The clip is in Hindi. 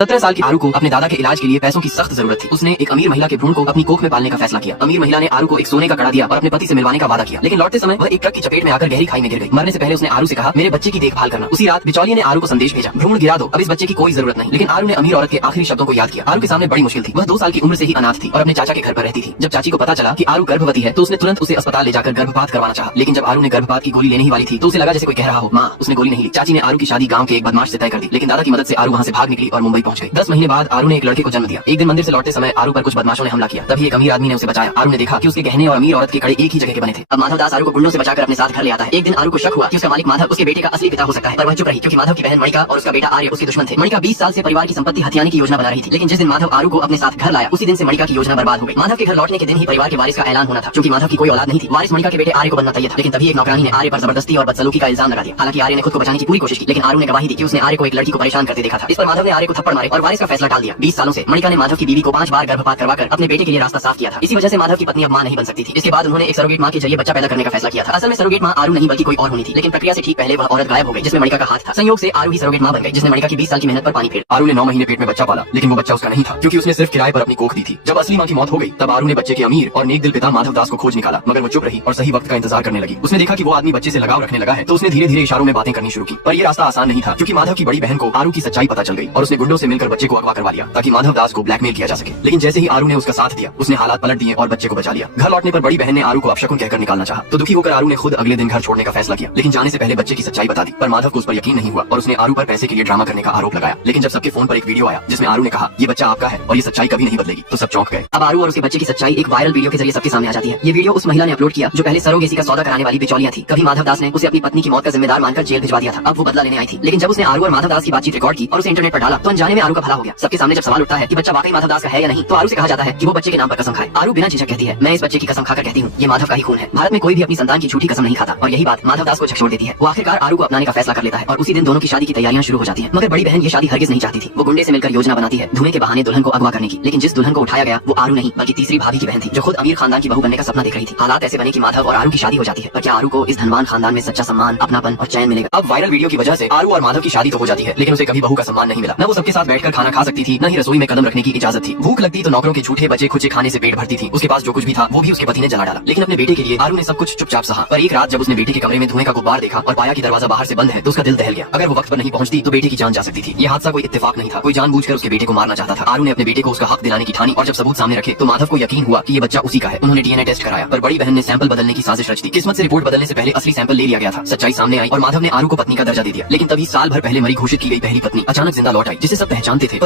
17 साल की आरू को अपने दादा के इलाज के लिए पैसों की सख्त जरूरत थी। उसने एक अमीर महिला के भ्रूण को अपनी कोख में पालने का फैसला किया। अमीर महिला ने आरू को एक सोने का कड़ा दिया और अपने पति से मिलवाने का वादा किया, लेकिन लौटते समय वह एक ट्रक की चपेट में आकर गहरी खाई में गिर गई। मरने से पहले उसने आरू से कहा, मेरे बच्चे की देखभाल करना। उसी रात बिचौलिए ने आरू को संदेश भेजा, भ्रूण गिरा दो, अब इस बच्चे की कोई जरूरत नहीं। लेकिन आरू ने अमीर औरत के आखिरी शब्दों को याद किया। आरू के सामने बड़ी मुश्किल थी। वह 2 साल की उम्र से ही अनाथ थी और अपने चाचा के घर पर रहती थी। जब चाची को पता चला कि आरू गर्भवती है तो उसने तुरंत उसे अस्पताल ले जाकर गर्भपात करवाना चाहा। लेकिन जब आरू ने गर्भपात की गोली लेने ही वाली थी तो उसे लगा जैसे कोई कह रहा हो, माँ, उसने गोली नहीं ली। चाची ने आरू की शादी गाँव के एक बदमाश से तय कर दी, लेकिन दादा की मदद से आरू वहाँ से भाग निकली और मुंबई पहुंच गई। 10 महीने बाद आरू ने एक लड़के को जन्म दिया। एक दिन मंदिर से लौटते समय आरू पर कुछ बदमाशों ने हमला किया। तभी एक अमीर आदमी ने उसे बचाया। आरू ने देखा कि उसके गहने और अमीर औरत के कड़े एक ही जगह के बने थे। अब माधव दास आरू को गुंडों से बचाकर अपने साथ घर ले आता है। एक दिन आरू को शक हुआ कि उसका मालिक माधव उसके बेटे का असली पिता हो सकता है, पर वह चुप रही क्योंकि माधव की बहन मणिका और उसका बेटा आर्य उसके दुश्मन थे। मणिका 20 साल से परिवार की संपत्ति हथियाने की योजना बना रही थी, लेकिन जिस दिन माधव आरू को अपने साथ घर लाया उसी दिन से मणिका की योजना बर्बाद हो गई। माधव के घर लौटने के दिन ही परिवार के वारिस का ऐलान होना था। क्योंकि माधव की कोई औलाद नहीं थी, वारिस मणिका के बेटे आर्य को बनना चाहिए था। लेकिन तभी एक नौकरानी ने आर्य पर जबरदस्ती और बदसलूकी का इल्जाम लगा दिया। हालांकि आर्य ने खुद को बचाने की पूरी कोशिश की, लेकिन आरू ने गवाही दी कि उसने आर्य को एक लड़की को परेशान करते देखा था। इस पर माधव ने आर्य को थप्पड़ मारे और वारिस का फैसला टाल दिया। 20 सालों से मणिका ने माधव की बीवी को 5 बार गर्भपात करवाकर अपने बेटे के लिए रास्ता साफ किया था। इसी वजह से माधव की पत्नी अब मां नहीं बन सकती थी। इसके बाद उन्होंने एक सरोगेट मां के जरिए बच्चा पैदा करने का फैसला किया था। असल में सरोगेट मां आरू नहीं बल्कि कोई और होनी थी, लेकिन प्रक्रिया से ठीक पहले वह औरत गायब हो गई जिसमें मणिका का हाथ था। संयोग से आरू ही सरोगेट मां बन गई, जिसने मणिका की 20 साल की मेहनत पर पानी फेर। आरू ने 9 महीने पेट में बच्चा पाला, लेकिन वो बच्चा उसका नहीं था क्योंकि उसने सिर्फ किराए पर अपनी कोख दी थी। जब असली मां की मौत हो गई तब आरू ने बच्चे के अमीर और नेक दिल पिता माधव दास को खोज निकाला, मगर वो चुप रही और सही वक्त का इंतजार करने लगी। उसने देखा कि वो आदमी बच्चे से लगाव रखने लगा है तो उसने धीरे धीरे इशारों में बातें करनी शुरू की। पर ये रास्ता आसान नहीं था क्योंकि माधव की बड़ी बहन को आरू की सच्चाई पता चल गई और उसने गुंडों से मिलकर बच्चे को अगवा करवा लिया ताकि माधव दास को ब्लैकमेल किया जा सके। लेकिन जैसे ही आरू ने उसका साथ दिया उसने हालात पलट दिए और बच्चे को बचा लिया। घर लौटने पर बड़ी बहन ने आरू को अपशकुन कहकर निकालना चाहा तो दुखी होकर आरू ने खुद अगले दिन घर छोड़ने का फैसला किया, लेकिन जाने से पहले बच्चे की सच्चाई बता दी। पर माधव को उस पर यकीन नहीं हुआ और उसने आरू पर पैसे के लिए ड्रामा करने का आरोप लगाया। लेकिन जब सबके फोन पर एक वीडियो आया जिसमें आरू ने कहा, ये बच्चा आपका है और ये सच्चाई कभी नहीं बदलेगी, तो सब चौंक गए। अब आरू और उसके बच्चे की सच्चाई एक वायरल वीडियो के जरिए सबके सामने आ जाती है। ये वीडियो उस महिला ने अपलोड किया जो पहले सरोगेसी का सौदा कराने वाली बिचौलिया थी। कभी माधव दास ने उसे अपनी पत्नी की मौत का जिम्मेदार मानकर जेल भिजवा दिया था। अब वो बदला लेने आई थी। लेकिन जब उसने आरू और माधव दास की बातचीत रिकॉर्ड की और उसे इंटरनेट पर डाला तो अनजाने में आरू का भला हो गया। सबके सामने जब सवाल उठता है कि बच्चा वाकई माधव दास का है या नहीं, तो आरू से कहा जाता है कि वो बच्चे के नाम पर कसम खाए। आरू बिना झिझक कहती है, मैं इस बच्चे की कसम खाकर कहती हूँ, ये माधव का ही खून है। भारत में कोई भी अपनी संतान की झूठी कसम नहीं खाता और यही बात माधव दास को झकझोर देती है। वो आखिरकार आरू को अपनाने का फैसला कर लेता है और उसी दिन दोनों की शादी की तैयारियां शुरू हो जाती हैं। मगर बड़ी बहन ये शादी हरगिज नहीं चाहती थी। वो गुंडे से मिलकर योजना बनाती है धुएं के बहाने दुल्हन को अगवा करने की। लेकिन जिस दुल्हन को उठाया गया वो आरू नहीं बल्कि तीसरी भाभी की बहन थी जो खुद अमीर खानदान की बहू बनने का सपना देख रही थी। हालात ऐसे बने कि माधव और आरू की शादी हो जाती है। पर क्या आरू को इस धनवान खानदान में सच्चा सम्मान, अपनापन और चैन मिलेगा? अब वायरल वीडियो की वजह से आरू और माधव की शादी तो हो जाती है, लेकिन उसे कभी बहू का सम्मान नहीं मिला। न वो सबके साथ बैठकर खाना खा सकती थी, न ही रसोई में कदम रखने की इजाजत थी। भूख लगती तो नौकरों के झूठे बचे खुचे खाने से पेट भरती थी। उसके पास जो कुछ भी था वो भी उसके पति ने जला डाला। लेकिन अपने बेटे के लिए आरू ने सब कुछ चुपचाप सहा। पर एक रात जब उसने बेटे के कमरे में धुएं का गुब्बार देखा और पाया कि दरवाजा बाहर से बंद है तो उसका दिल दहल गया। अगर वो वक्त पर नहीं पहुंचती तो बेटे की जान जा सकती थी। ये हादसा कोई इत्तेफाक नहीं था, कोई जानबूझकर उसके बेटे को मारना चाहता था। आरू ने अपने बेटे को उसका हक दिलाने की ठानी और जब सबूत सामने रखे तो माधव को यकीन हुआ कि ये बच्चा उसी का है। उन्होंने डीएनए टेस्ट कराया पर बड़ी बहन ने सैंपल बदलने की साजिश रच दी। किस्मत से रिपोर्ट बदलने से पहले असली सैंपल ले लिया गया था। सच्चाई सामने आई और माधव ने आरू को पत्नी का दर्जा दे दिया। लेकिन तभी साल भर पहले मरी घोषित की गई पहली पत्नी अचानक जिंदा लौट आई जिसे सब पहचानते थे।